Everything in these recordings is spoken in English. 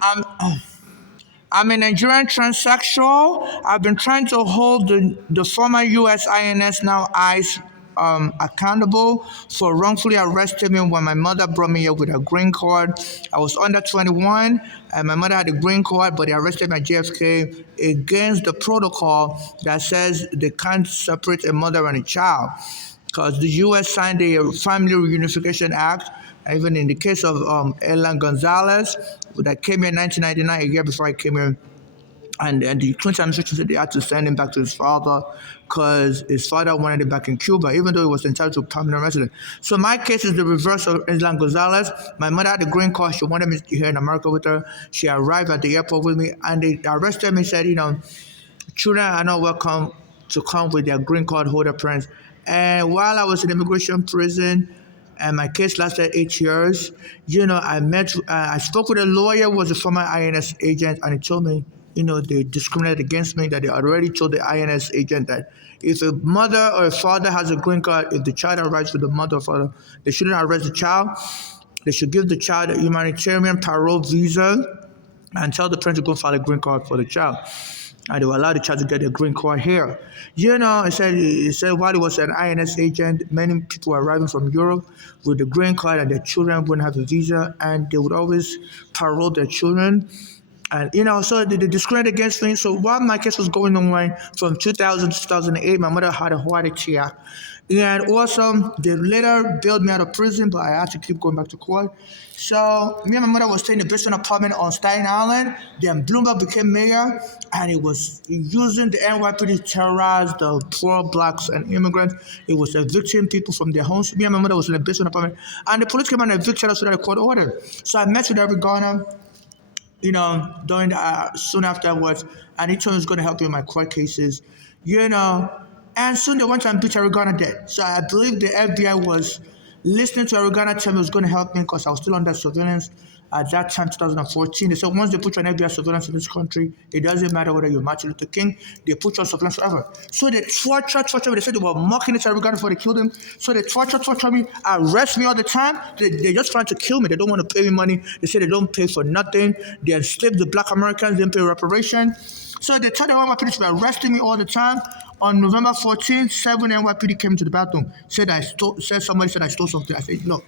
I'm I'm a Nigerian transsexual. I've been trying to hold the former U.S. INS, now ICE, accountable for wrongfully arresting me when my mother brought me here with a green card. I was under 21, and my mother had a green card, but they arrested me at JFK against the protocol that says they can't separate a mother and a child because the U.S. signed the Family Reunification Act. Even in the case of Elan Gonzalez, that came here in 1999, a year before I came here, and the Clinton administration said they had to send him back to his father because his father wanted him back in Cuba, even though he was entitled to permanent residence. So my case is the reverse of Islam Gonzalez. My mother had a green card. She wanted me here in America with her. She arrived at the airport with me, and they arrested me and said, children are not welcome to come with their green card holder parents. And while I was in immigration prison, and my case lasted 8 years, I spoke with a lawyer who was a former INS agent, and he told me, they discriminated against me, that they already told the INS agent that if a mother or a father has a green card, if the child arrives with the mother or father, they shouldn't arrest the child. They should give the child a humanitarian parole visa and tell the parent to go file a green card for the child. And they will allow the child to get a green card here. It said while he was an INS agent, many people were arriving from Europe with the green card and their children wouldn't have a visa, and they would always parole their children. And so they discriminated against me. So while my case was going on from 2000 to 2008, my mother had a heart attack. And also, they later bailed me out of prison, but I had to keep going back to court. So me and my mother was staying in a basement apartment on Staten Island. Then Bloomberg became mayor, and he was using the NYPD to terrorize the poor blacks and immigrants. It was evicting people from their homes. Me and my mother was in a basement apartment, and the police came and evicted us without a court order. So I met with Eric Garner, during soon afterwards, and he told me he was going to help me in my court cases, and soon they went and beat Arigana dead. So I believe the FBI was listening to Arigana tell me it was going to help me because I was still under surveillance at that time, 2014. They said once they put you on FBI surveillance in this country, it doesn't matter whether you're Martin Luther King, they put you on surveillance forever. So they torture me. They said they were mocking it to Arigana before they killed him. So they torture me, arrest me all the time. They're just trying to kill me. They don't want to pay me money. They say they don't pay for nothing. They enslaved the black Americans, they didn't pay reparation. So they told the NYPD to be arresting me all the time. On November 14th, 7 NYPD came to the bathroom, said somebody said I stole something. I said, no.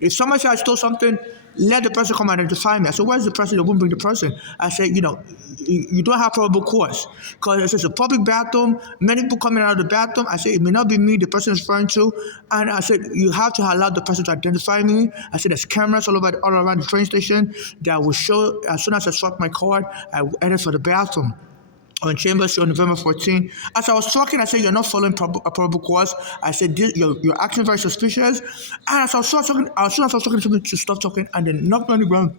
If somebody said I stole something, let the person come identify me. I said, where's the person? They won't bring the person. I said, you don't have probable cause. Because it's a public bathroom, many people coming out of the bathroom. I said, it may not be me the person is referring to. And I said, you have to allow the person to identify me. I said, there's cameras all around the train station that will show, as soon as I swipe my card, I headed for the bathroom. On Chambers Show, November 14. As I was talking, I said, you're not following a probable cause. I said, you're acting very suspicious. And as I was talking to them to stop talking, and they knocked me on the ground.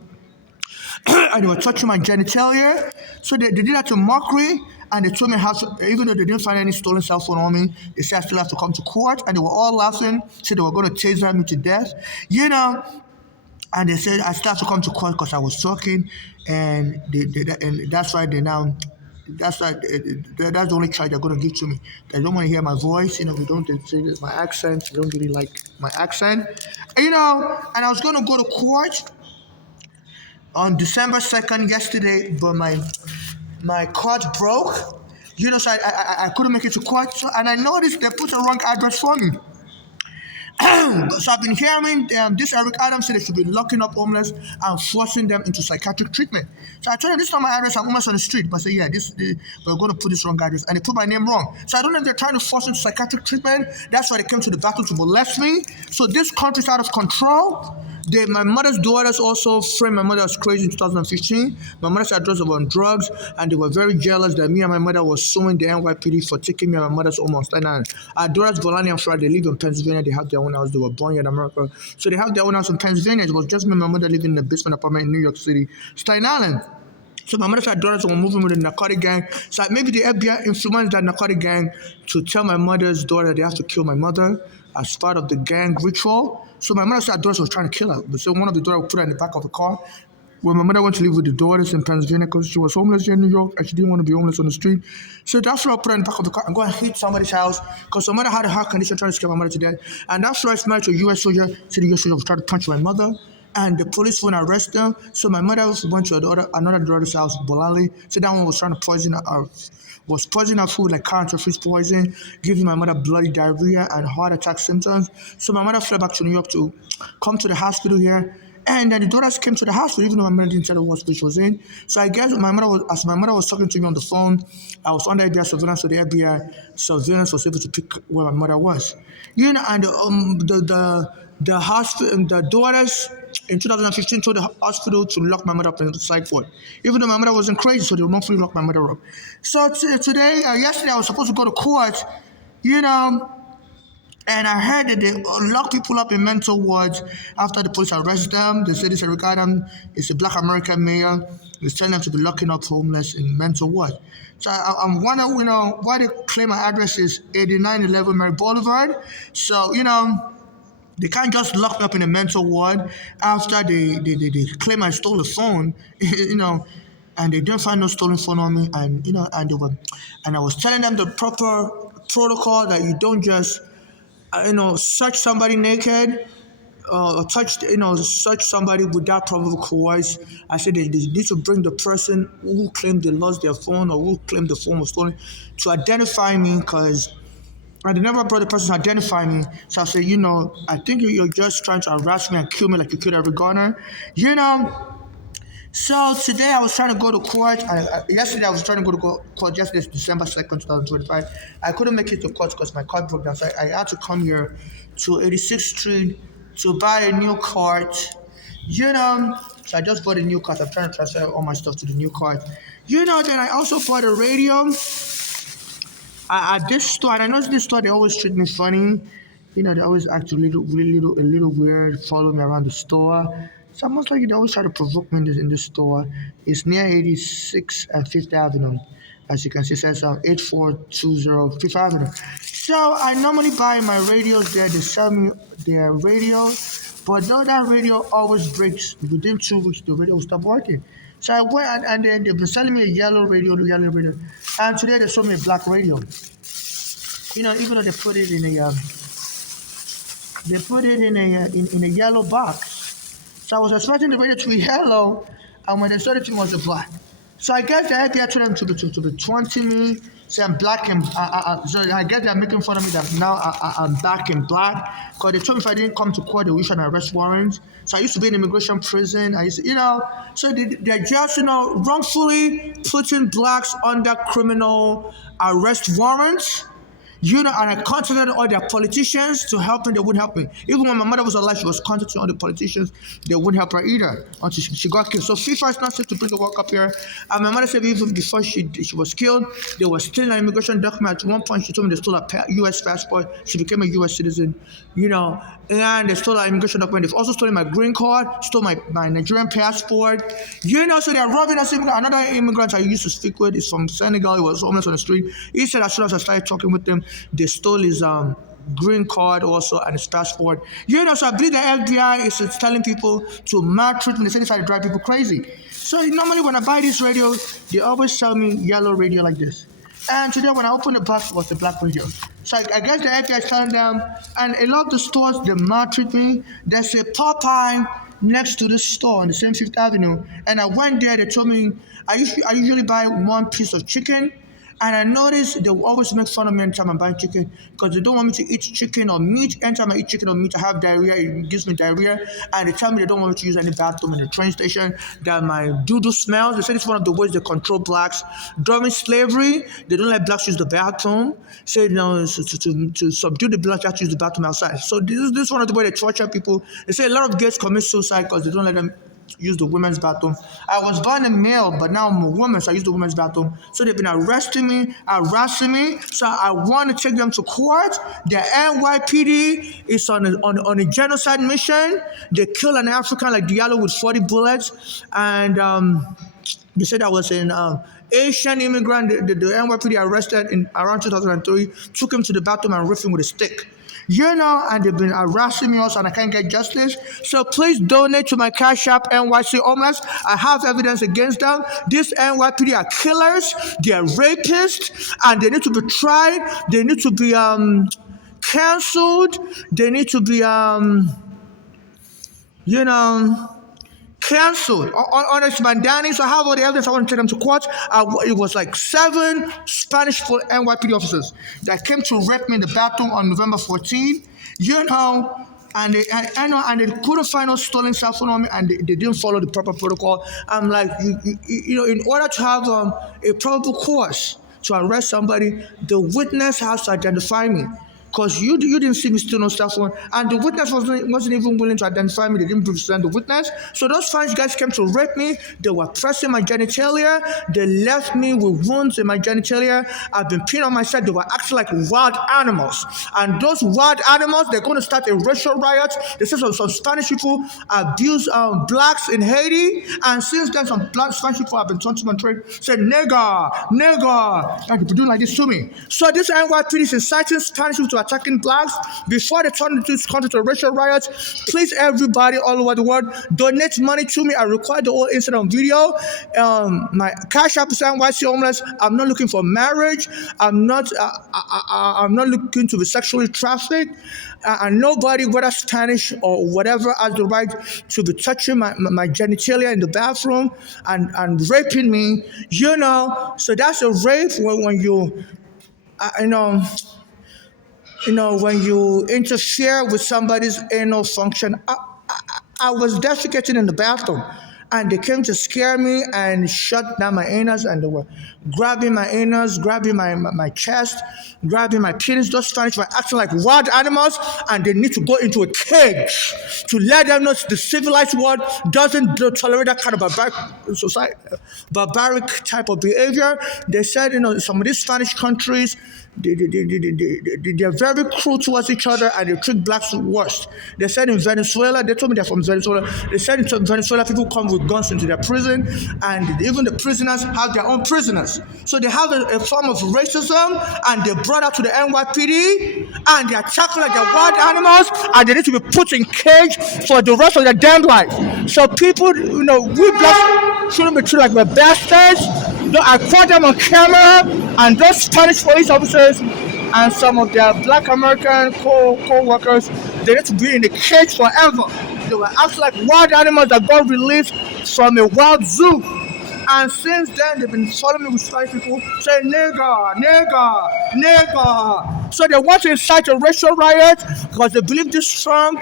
And they were touching my genitalia. So they did that to mockery, and they told me how to, even though they didn't find any stolen cell phone on me, they said I still have to come to court, and they were all laughing, said they were going to taser me to death. And they said I still have to come to court because I was talking, and that's why that's the only charge they're going to give to me. They don't want to hear my voice. They don't say my accent. They don't really like my accent. And I was going to go to court on December 2nd, yesterday, but my card broke. So I couldn't make it to court. And I noticed they put the wrong address for me. So I've been hearing this Eric Adams said they should be locking up homeless and forcing them into psychiatric treatment. So I told them this is not my address, I'm homeless on the street. But I said, yeah, we're going to put this wrong address. And they put my name wrong. So I don't know if they're trying to force into psychiatric treatment. That's why they came to the battle to molest me. So this country's out of control. My mother's daughters also framed my mother as crazy in 2015. My mother said drugs were on drugs, and they were very jealous that me and my mother were suing the NYPD for taking me and my mother's home on Staten Island. Our daughters, Volani and Fred, they live in Pennsylvania. They have their own house. They were born here in America. So they have their own house in Pennsylvania. It was just me and my mother living in a basement apartment in New York City, Staten Island. So my mother said daughters were moving with the narcotic gang. So maybe the FBI influenced that narcotic gang to tell my mother's daughter they have to kill my mother as part of the gang ritual. So my mother said daughters was trying to kill her. So one of the daughters put her in the back of the car. When my mother went to live with the daughters in Pennsylvania because she was homeless here in New York and she didn't want to be homeless on the street. So that's why I put her in the back of the car and go and hit somebody's house because my mother had a heart condition trying to scare my mother to death. And that's why I married to a U.S. soldier. So the U.S. soldier was trying to punch my mother. and the police went and arrested them. So my mother went to another daughter's house, Bolali. So that one was trying to poison her, was poisoning her food like carrot fish poison, giving my mother bloody diarrhea and heart attack symptoms. So my mother fled back to New York to come to the hospital here. And then the daughters came to the hospital, even though my mother didn't tell her what hospital she was in. So I guess as my mother was talking to me on the phone, I was under FBI surveillance, so the FBI surveillance was able to pick where my mother was. And the hospital, the daughters in 2015 told the hospital to lock my mother up in the psych ward. Even though my mother wasn't crazy, so they wrongfully locked my mother up. So yesterday I was supposed to go to court, you know, and I heard that they lock people up in mental wards after the police arrest them. They say this regarding it's a black American mayor. He's telling them to be locking up homeless in mental wards. So I'm wondering, why they claim my address is 8911 Mary Boulevard. So, they can't just lock me up in a mental ward after they claim I stole a phone, and they didn't find no stolen phone on me, and I was telling them the proper protocol that you don't just search somebody naked, or search somebody without probable cause. I said they need to bring the person who claimed they lost their phone or who claimed the phone was stolen to identify me, because they never brought the person to identify me. So I said, I think you're just trying to harass me and kill me like you killed every gunner. So today I was trying to go to court. Yesterday I was trying to go to court. Yesterday, December 2nd, 2025. I couldn't make it to court because my car broke down. So I had to come here to 86th Street to buy a new cart. So I just bought a new cart. I'm trying to transfer all my stuff to the new cart. Then I also bought a radio. At this store, and I know this store, they always treat me funny. They always act a little weird, follow me around the store. It's almost like they always try to provoke me in this store. It's near 86 and 5th Avenue. As you can see, it says 8420 5th Avenue. So I normally buy my radios there. They sell me their radio. But though that radio always breaks, within 2 weeks, the radio will stop working. So I went and then they've been selling me a yellow radio. And today they sold me a black radio. Even though they put it in a yellow box. So I was expecting the radio to be yellow, and when they sold it to me, it was a black. So I guess the FBI told them to be taunting me, say I'm black and so I guess they're making fun of me that now I'm black and black. Because they told me if I didn't come to court, they would issue an arrest warrant. So I used to be in immigration prison. I used to, so they're just, wrongfully putting blacks under criminal arrest warrants. And I contacted all their politicians to help me. They wouldn't help me. Even when my mother was alive, she was contacting all the politicians. They wouldn't help her either until she got killed. So FIFA is not safe to bring the work up here. And my mother said even before she was killed, they were stealing an immigration document. At one point, she told me they stole a U.S. passport. She became a U.S. citizen, and they stole her immigration document. They've also stolen my green card, stole my Nigerian passport. So they're robbing us. Another immigrant I used to speak with is from Senegal. He was homeless on the street. He said as soon as I started talking with him, they stole his green card also and his passport. So I believe the FBI is telling people to maltreat me. They say they try to drive people crazy. So normally when I buy this radio, they always sell me yellow radio like this. And today when I opened the box, it was the black radio. So I guess the FBI is telling them, and a lot of the stores, they maltreat me. There's a Popeye next to the store on the same 5th Avenue. And I went there, they told me, I usually buy one piece of chicken. And I noticed they will always make fun of me anytime I'm buying chicken because they don't want me to eat chicken or meat. Anytime I eat chicken or meat, I have diarrhea. It gives me diarrhea. And they tell me they don't want me to use any bathroom in the train station, that my doo-doo smells. They say it's one of the ways they control blacks. During slavery, they don't let blacks use the bathroom. Say, to subdue the blacks, you have to use the bathroom outside. So this is one of the ways they torture people. They say a lot of gays commit suicide because they don't let them use the women's bathroom. I was born a male, but now I'm a woman, so I use the women's bathroom. So they've been arresting me, harassing me. So I want to take them to court. The NYPD is on a genocide mission. They killed an African like Diallo with 40 bullets, and they said I was an Asian immigrant. The NYPD arrested in around 2003, took him to the bathroom and ripped him with a stick. And they've been harassing me also, and I can't get justice. So please donate to my Cash App, NYC Homeless. I have evidence against them. These NYPD are killers, they're rapists, and they need to be tried. They need to be cancelled. They need to be you know, canceled on its bandani. So I have all the evidence. I want to take them to court. It was like 7 Spanish NYPD officers that came to rape me in the bathroom on November 14th. You know, and they couldn't find no stolen cell phone on me, and they didn't follow the proper protocol. I'm like, in order to have a probable cause to arrest somebody, the witness has to identify me. Because you didn't see me steal no cell phone, and the witness wasn't even willing to identify me. They didn't present the witness. So those Spanish guys came to rape me. They were pressing my genitalia. They left me with wounds in my genitalia. I've been peeing on myself. They were acting like wild animals. And those wild animals, they're going to start a racial riot. They said some Spanish people abuse blacks in Haiti. And since then, some Spanish people have been taunting my trade, said, nigger, nigger. And people doing like this to me. So this NYPD is inciting Spanish people to attacking blacks before they turn into this country to a racial riot. Please, everybody all over the world, donate money to me. I record the whole incident on video. My cash app is NYC homeless. I'm not looking for marriage. I'm not looking to be sexually trafficked. And nobody, whether Spanish or whatever, has the right to be touching my genitalia in the bathroom and raping me. You know, so that's a rape when you, when you interfere with somebody's anal function. I was defecating in the bathroom, and they came to scare me and shut down my anus, and they were grabbing my anus, grabbing my chest, grabbing my penis. Those Spanish were acting like wild animals, and they need to go into a cage to let them know the civilized world doesn't tolerate that kind of barbaric type of behavior. They said, some of these Spanish countries, they're very cruel towards each other, and they treat blacks worse. They said in Venezuela, they told me they're from Venezuela, they said in Venezuela people come with guns into their prison, and even the prisoners have their own prisoners. So they have a form of racism, and they brought out to the NYPD, and they attack like they're wild animals, and they need to be put in cage for the rest of their damn life. So people, we blacks shouldn't be treated like we're bastards. I caught them on camera, and those Spanish police officers and some of their black American co-workers, they need to be in the cage forever. They were acting like wild animals that got released from a wild zoo. And since then, they've been following me with Spanish people saying, nigger, nigger, nigger. So they want to incite a racial riot because they believe this Trump,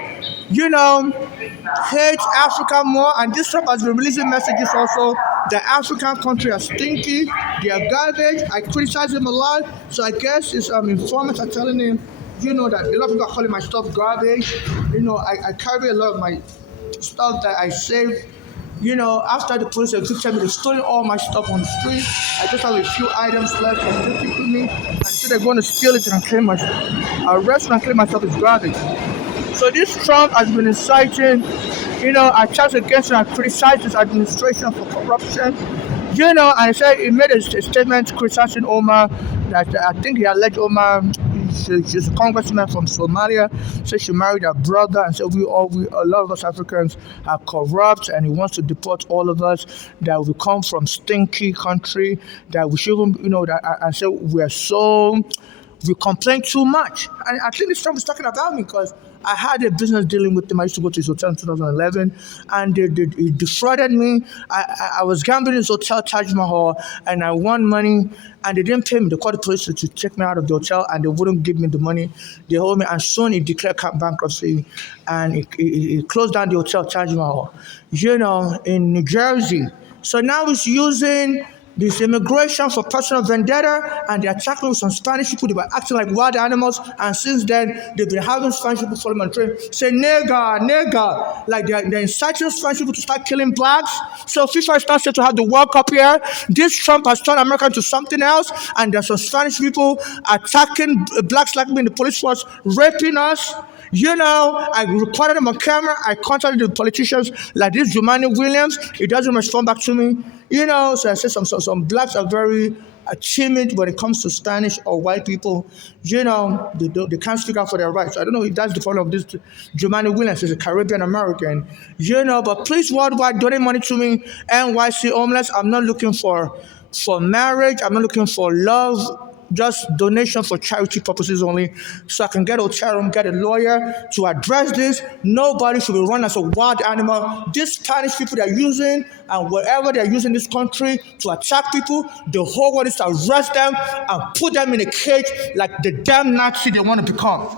hates Africa more. And this Trump has been releasing messages also that African countries are stinky, they are garbage. I criticize him a lot. So I guess his informants are telling him, that a lot of people are calling my stuff garbage. I carry a lot of my stuff that I saved. After the police evicted me, they stole all my stuff on the street. I just have a few items left and they took me. And so they're going to steal it and claim arrest me and claim myself as garbage. So this Trump has been inciting, I charge against him and criticize his administration for corruption. And I said he made a statement criticizing Omar that I think he alleged Omar. She's a congressman from Somalia. Said she married her brother, and said a lot of us Africans are corrupt, and he wants to deport all of us. That we come from stinky country. That we shouldn't, and so we complain too much. And I think this Trump is talking about me because I had a business dealing with him. I used to go to his hotel in 2011, and he defrauded me. I was gambling in his hotel, Taj Mahal, and I won money, and they didn't pay me. They called the police to check me out of the hotel, and they wouldn't give me the money. They owed me, and soon he declared bankruptcy, and he closed down the hotel, Taj Mahal, in New Jersey. So now he's using this immigration for personal vendetta, and they're attacking some Spanish people. They were acting like wild animals, and since then, they've been having Spanish people follow my train, say, nigger, nigger, like they're inciting Spanish people to start killing blacks. So FIFA is not said to have the World Cup here. This Trump has turned America into something else, and there's some Spanish people attacking blacks like me in the police force, raping us. I recorded him on camera. I contacted the politicians like this Jumaane Williams. He doesn't respond back to me. So I said some blacks are very timid when it comes to Spanish or white people. They can't speak out for their rights. I don't know if that's the problem of this Jumaane Williams. He's a Caribbean American. But please worldwide donate money to me. NYC homeless. I'm not looking for marriage. I'm not looking for love just donation for charity purposes only, so I can get a hotel room, get a lawyer to address this. Nobody should be run as a wild animal. These Spanish people they're using and wherever they're using this country to attack people, the whole world is to arrest them and put them in a cage like the damn Nazi they want to become.